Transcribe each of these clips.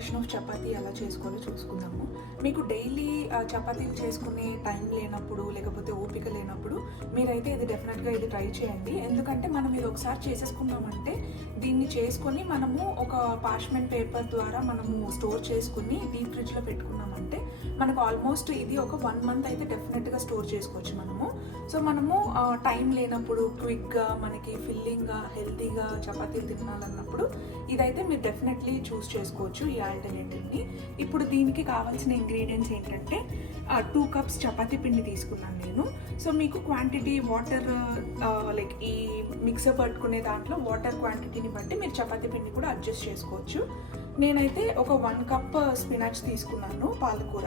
Version of chapati ఎలా చేసుకోవాలో చూసుకుందాము. మీకు డైలీ చపాతీలు చేసుకునే టైం లేనప్పుడు, లేకపోతే ఓపిక లేనప్పుడు మీరైతే ఇది డెఫినెట్గా ఇది ట్రై చేయండి. ఎందుకంటే మనం ఇది ఒకసారి చేసేసుకున్నామంటే దీన్ని చేసుకొని మనము ఒక పార్చ్మెంట్ పేపర్ ద్వారా మనము స్టోర్ చేసుకుని డీప్ ఫ్రిడ్జ్లో పెట్టుకున్నామంటే మనకు ఆల్మోస్ట్ ఇది ఒక 1 మంత్ అయితే డెఫినెట్గా స్టోర్ చేసుకోవచ్చు మనము. సో మనము టైం లేనప్పుడు క్విక్గా మనకి ఫిల్లింగ్గా హెల్తీగా చపాతీలు తినాలన్నప్పుడు ఇదైతే మీరు డెఫినెట్లీ చూస్ చేసుకోవచ్చు ఈ ఆల్టర్నేటివ్ని. ఇప్పుడు దీనికి కావాల్సిన ఇంగ్రీడియంట్స్ ఏంటంటే 2 కప్స్ చపాతీ పిండి తీసుకున్నాను నేను. సో మీకు క్వాంటిటీ వాటర్ లైక్ ఈ మిక్సర్ పట్టుకునే దాంట్లో వాటర్ క్వాంటిటీని బట్టి మీరు చపాతీ పిండి కూడా అడ్జస్ట్ చేసుకోవచ్చు. నేనైతే ఒక 1 కప్ స్పినాచ్ తీసుకున్నాను, పాలకూర,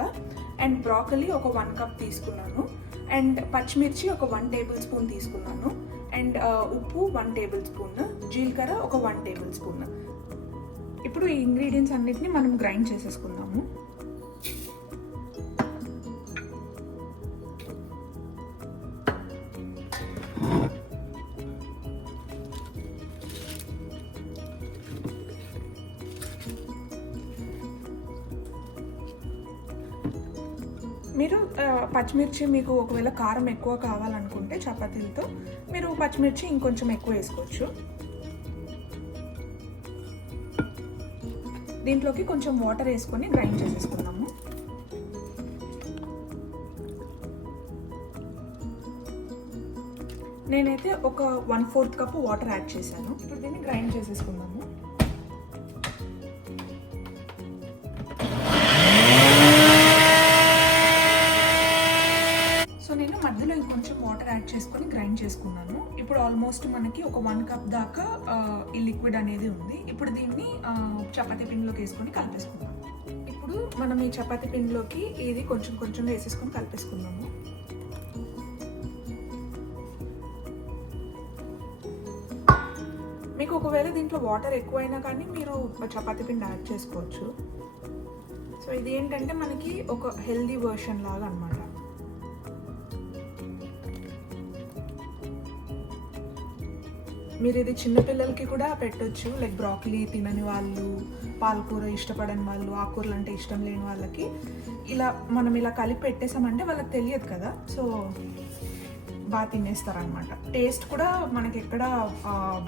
అండ్ బ్రాకలీ ఒక 1 కప్ తీసుకున్నాను, అండ్ పచ్చిమిర్చి ఒక 1 టేబుల్ స్పూన్ తీసుకున్నాను, అండ్ ఉప్పు 1 టేబుల్ స్పూన్, జీలకర్ర ఒక 1 టేబుల్ స్పూన్. ఇప్పుడు ఈ ఇంగ్రీడియంట్స్ అన్నిటిని మనం గ్రైండ్ చేసేసుకుందాము. మీరు పచ్చిమిర్చి మీకు ఒకవేళ కారం ఎక్కువ కావాలనుకుంటే చపాతీలతో మీరు పచ్చిమిర్చి ఇంకొంచెం ఎక్కువ వేసుకోవచ్చు. దీంట్లోకి కొంచెం వాటర్ వేసుకొని గ్రైండ్ చేసేసుకుందాము. నేనైతే ఒక 1/4 కప్ వాటర్ యాడ్ చేశాను. ఇప్పుడు దీన్ని గ్రైండ్ చేసేసుకుందాము. నేను మధ్యలో ఇంకొంచెం వాటర్ యాడ్ చేసుకొని గ్రైండ్ చేసుకున్నాను. ఇప్పుడు ఆల్మోస్ట్ మనకి ఒక 1 కప్ దాకా ఈ లిక్విడ్ అనేది ఉంది. ఇప్పుడు దీన్ని చపాతీ పిండిలోకి వేసుకొని కలిపేసుకుందాం. ఇప్పుడు మనం ఈ చపాతీ పిండిలోకి ఇది కొంచెం కొంచెం వేసేసుకొని కలిపేసుకుందాము. మీకు ఒకవేళ దీంట్లో వాటర్ ఎక్కువైనా కానీ మీరు చపాతీ పిండి యాడ్ చేసుకోవచ్చు. సో ఇది ఏంటంటే మనకి ఒక హెల్దీ వర్షన్ లాగా అన్నమాట. మీరు ఇది చిన్నపిల్లలకి కూడా పెట్టొచ్చు, లైక్ బ్రాకలీ తినని వాళ్ళు, పాలకూర ఇష్టపడని వాళ్ళు, ఆకుకూరలు అంటే ఇష్టం లేని వాళ్ళకి మనం ఇలా కలిపి పెట్టేసామంటే వాళ్ళకి తెలియదు కదా, సో బాగా తినేస్తారనమాట. టేస్ట్ కూడా మనకి ఎక్కడ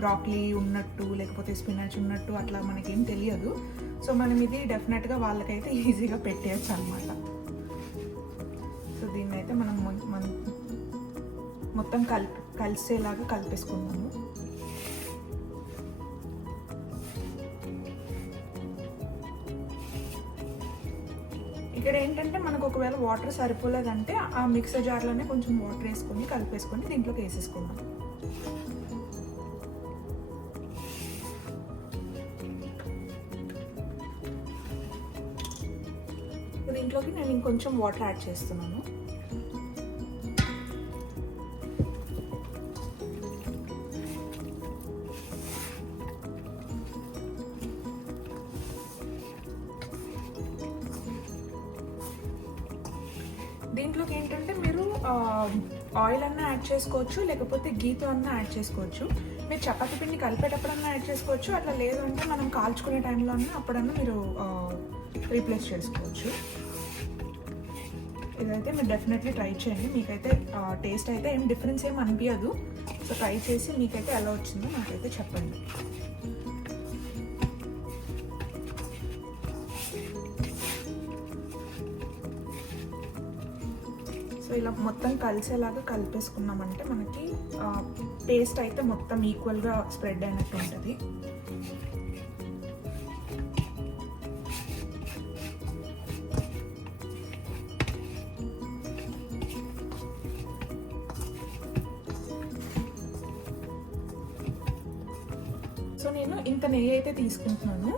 బ్రాకలీ ఉన్నట్టు లేకపోతే స్పినాచ్ ఉన్నట్టు అట్లా మనకేం తెలియదు. సో మనం ఇది డెఫినెట్గా వాళ్ళకైతే ఈజీగా పెట్టేయచ్చు అనమాట. సో దీన్ని అయితే మనం మొత్తం కలిసేలాగా కలిపేసుకున్నాము. ఇక్కడ ఏంటంటే మనకు ఒకవేళ వాటర్ సరిపోలేదంటే ఆ మిక్సర్ జార్లోనే కొంచెం వాటర్ వేసుకొని కలిపేసుకొని దీంట్లోకి వేసేసుకుందాం. దీంట్లోకి నేను ఇంకొంచెం వాటర్ యాడ్ చేస్తున్నాను. దీంట్లోకి ఏంటంటే మీరు ఆయిల్ అన్నా యాడ్ చేసుకోవచ్చు, లేకపోతే గీతో అన్నా యాడ్ చేసుకోవచ్చు. మీరు చపాతీ పిండి కలిపేటప్పుడన్నా యాడ్ చేసుకోవచ్చు, అట్లా లేదు అంటే మనం కాల్చుకునే టైంలో అన్నా అప్పుడన్నా మీరు రీప్లేస్ చేసుకోవచ్చు. ఇదైతే మీరు డెఫినెట్లీ ట్రై చేయండి. మీకైతే టేస్ట్ అయితే ఏం డిఫరెన్స్ ఏం అనిపించదు. సో ట్రై చేసి మీకైతే ఎలా వచ్చిందో నాకైతే చెప్పండి. సో ఇలా మొత్తం కలిసేలాగా కలిపేసుకున్నామంటే మనకి పేస్ట్ అయితే మొత్తం ఈక్వల్గా స్ప్రెడ్ అయినట్టు ఉంటుంది. సో నేను ఇంత నెయ్యి అయితే తీసుకుంటున్నాను.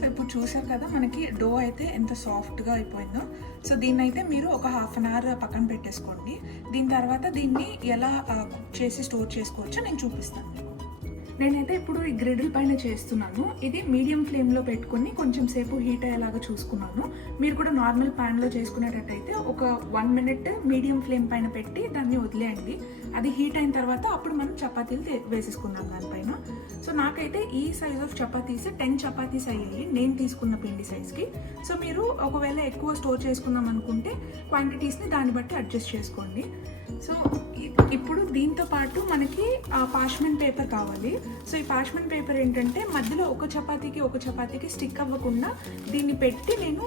సో ఇప్పుడు చూసారు కదా మనకి డో అయితే ఎంత సాఫ్ట్గా అయిపోయిందో. సో దీన్ని అయితే మీరు ఒక హాఫ్ అన్ అవర్ పక్కన పెట్టేసుకోండి. దీని తర్వాత దీన్ని ఎలా కుక్ చేసి స్టోర్ చేసుకోవచ్చో నేను చూపిస్తాను మీకు. నేనైతే ఇప్పుడు ఈ గ్రిడిల్ పైన చేస్తున్నాను. ఇది మీడియం ఫ్లేమ్లో పెట్టుకుని కొంచెం సేపు హీట్ అయ్యేలాగా చూసుకున్నాను. మీరు కూడా నార్మల్ ప్యాన్లో చేసుకునేటట్టయితే ఒక 1 మినిట్ మీడియం ఫ్లేమ్ పైన పెట్టి దాన్ని వదిలేయండి. అది హీట్ అయిన తర్వాత అప్పుడు మనం చపాతీలు వేసేసుకుందాం దానిపైన. సో నాకైతే ఈ సైజ్ ఆఫ్ చపాతీస్ 10 చపాతీస్ అయ్యాయి నేను తీసుకున్న పిండి సైజ్కి. సో మీరు ఒకవేళ ఎక్కువ స్టోర్ చేసుకుందాం అనుకుంటే క్వాంటిటీస్ని దాన్ని బట్టి అడ్జస్ట్ చేసుకోండి. సో ఇప్పుడు దీంతో పాటు మనకి పార్చ్మెంట్ పేపర్ కావాలి. సో ఈ పార్చ్మెంట్ పేపర్ ఏంటంటే మధ్యలో ఒక చపాతీకి స్టిక్ అవ్వకుండా దీన్ని పెట్టి నేను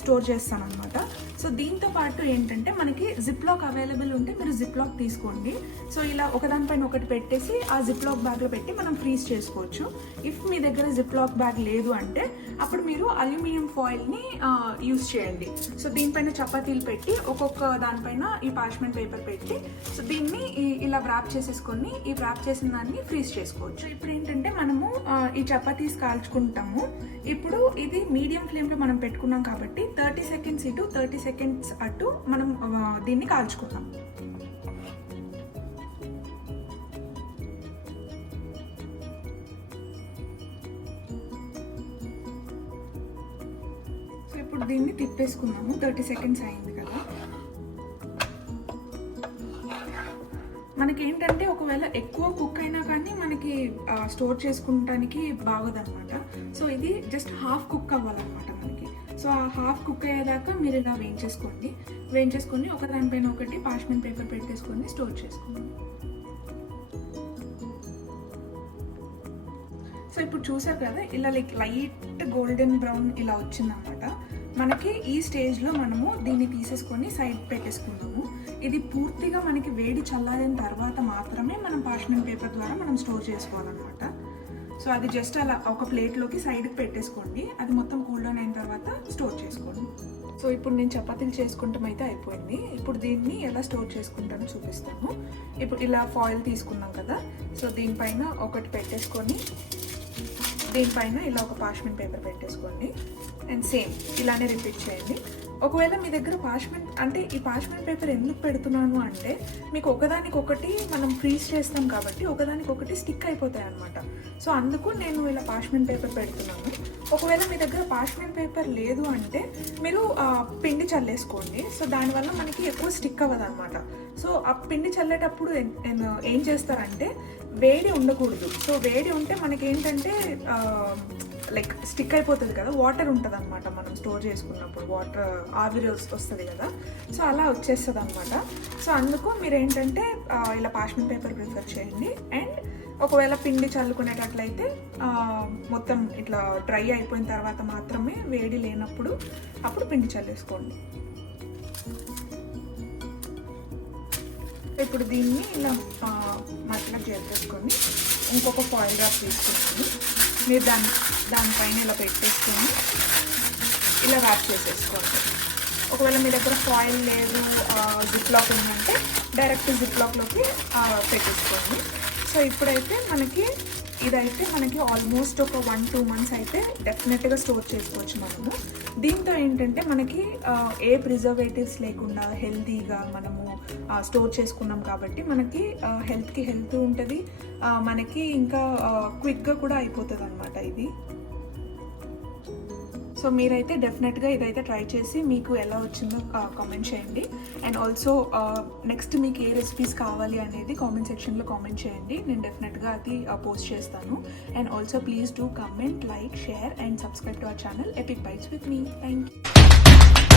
స్టోర్ చేస్తాను అనమాట. సో దీంతో పాటు ఏంటంటే మనకి జిప్ లాక్ అవైలబుల్ ఉంటే మీరు జిప్ లాక్ తీసుకోండి. సో ఇలా ఒకదానిపైన ఒకటి పెట్టేసి ఆ జిప్ లాక్ బ్యాగ్లో పెట్టి మనం ఫ్రీజ్ చేసుకోవచ్చు. ఇఫ్ మీ దగ్గర జిప్ లాక్ బ్యాగ్ లేదు అంటే అప్పుడు మీరు అల్యూమినియం ఫాయిల్ని యూస్ చేయండి. సో దీనిపైన చపాతీలు పెట్టి ఒక్కొక్క దానిపైన ఈ పార్చ్మెంట్ పేపర్ పెట్టి సో దీన్ని ఇలా వ్రాప్ చేసేసుకొని ఈ వ్రాప్ చేసిన దాన్ని ఫ్రీజ్ చేసుకోవచ్చు. ఇప్పుడు ఏంటంటే మనము ఈ చపాతీస్ కాల్చుకుంటాము. ఇప్పుడు ఇది మీడియం ఫ్లేమ్లో మనం పెట్టుకున్నాం కాబట్టి 30 సెకండ్స్ ఇటు 30 సెకండ్స్ అటు మనం దీన్ని కాల్చుకుంటాం. సో ఇప్పుడు దీన్ని తిప్పేసుకున్నాము. 30 సెకండ్స్ అయింది కదా. మనకి ఏంటంటే ఒకవేళ ఎక్కువ కుక్ అయినా కానీ మనకి స్టోర్ చేసుకుంటానికి బాగోదన్నమాట. సో ఇది జస్ట్ హాఫ్ కుక్ అవ్వాలన్నమాట మనకి. సో ఆ హాఫ్ కుక్ అయ్యేదాకా మీరు ఇలా వేయించేసుకొని ఒక దానిపైన ఒకటి పార్చ్మెంట్ పేపర్ పెట్టేసుకొని స్టోర్ చేసుకోండి. సో ఇప్పుడు చూసారు కదా ఇలా లైట్ గోల్డెన్ బ్రౌన్ ఇలా వచ్చిందన్నమాట. మనకి ఈ స్టేజ్లో మనము దీన్ని తీసేసుకొని సైడ్ పెట్టేసుకున్నాము. ఇది పూర్తిగా మనకి వేడి చల్లారిన తర్వాత మాత్రమే మనం పార్చ్మెంట్ పేపర్ ద్వారా మనం స్టోర్ చేసుకోవాలన్నమాట. సో అది జస్ట్ అలా ఒక ప్లేట్లోకి సైడ్కి పెట్టేసుకోండి. అది మొత్తం కూల్ డౌన్ అయిన తర్వాత స్టోర్ చేసుకోండి. సో ఇప్పుడు నేను చపాతీలు చేసుకుంటాం అయితే అయిపోయింది. ఇప్పుడు దీన్ని ఎలా స్టోర్ చేసుకుంటానో చూపిస్తాను. ఇప్పుడు ఇలా ఫాయిల్ తీసుకున్నాం కదా. సో దీనిపైన ఒకటి పెట్టేసుకొని దీనిపైన ఇలా ఒక పార్చ్మెంట్ పేపర్ పెట్టేసుకోండి. అండ్ సేమ్ ఇలానే రిపీట్ చేయండి. ఒకవేళ మీ దగ్గర ఈ పార్చ్మెంట్ పేపర్ ఎందుకు పెడుతున్నాను అంటే మీకు ఒకదానికొకటి మనం ఫ్రీజ్ చేస్తాం కాబట్టి ఒకదానికొకటి స్టిక్ అయిపోతాయి అనమాట. సో అందుకు నేను ఇలా పార్చ్మెంట్ పేపర్ పెడుతున్నాను. ఒకవేళ మీ దగ్గర పార్చ్మెంట్ పేపర్ లేదు అంటే మీరు పిండి చల్లేసుకోండి. సో దానివల్ల మనకి ఎక్కువ స్టిక్ అవ్వదు అనమాట. సో ఆ పిండి చల్లేటప్పుడు ఏం చేస్తారంటే వేడి ఉండకూడదు. సో వేడి ఉంటే మనకి ఏంటంటే లైక్ స్టిక్ అయిపోతుంది కదా, వాటర్ ఉంటుంది అనమాట. మనం స్టోర్ చేసుకున్నప్పుడు వాటర్ ఆవిరి వస్తుంది కదా, సో అలా వచ్చేస్తుంది అనమాట. సో అందుకు మీరు ఏంటంటే ఇలా పార్చ్మెంట్ పేపర్ ప్రిఫర్ చేయండి. అండ్ ఒకవేళ పిండి చల్లుకునేటట్లయితే మొత్తం ఇట్లా డ్రై అయిపోయిన తర్వాత మాత్రమే, వేడి లేనప్పుడు అప్పుడు పిండి చల్లేసుకోండి. ఇప్పుడు దీన్ని ఇలా మట్లా చేసేసుకొని ఇంకొక ఫాయిల్ ర్యాప్ తీసుకుని మీరు దానిపైన ఇలా పెట్టేసుకొని ఇలా ర్యాప్ చేసేసుకోండి. ఒకవేళ మీ దగ్గర ఫాయిల్ లేదు, జిప్ లాక్ ఉందంటే డైరెక్ట్ జిప్ లాక్లోకి పెట్టేసుకోండి. సో ఇప్పుడైతే ఇదైతే మనకి ఆల్మోస్ట్ ఒక 1-2 మంత్స్ అయితే డెఫినెట్గా స్టోర్ చేసుకోవచ్చు మనము. దీంతో ఏంటంటే మనకి ఏ ప్రిజర్వేటివ్స్ లేకుండా హెల్తీగా మనము స్టోర్ చేసుకున్నాం కాబట్టి మనకి హెల్త్కి హెల్త్ ఉంటుంది, మనకి ఇంకా క్విక్గా కూడా అయిపోతుంది అనమాట ఇది. సో మీరైతే డెఫినెట్గా ఇదైతే ట్రై చేసి మీకు ఎలా వచ్చిందో కామెంట్ చేయండి. అండ్ ఆల్సో నెక్స్ట్ మీకు ఏ రెసిపీస్ కావాలి అనేది కామెంట్ సెక్షన్లో కామెంట్ చేయండి. నేను డెఫినెట్గా అది పోస్ట్ చేస్తాను. And also please do comment, like, share and subscribe to our channel Epic Bytes with me. Thank you.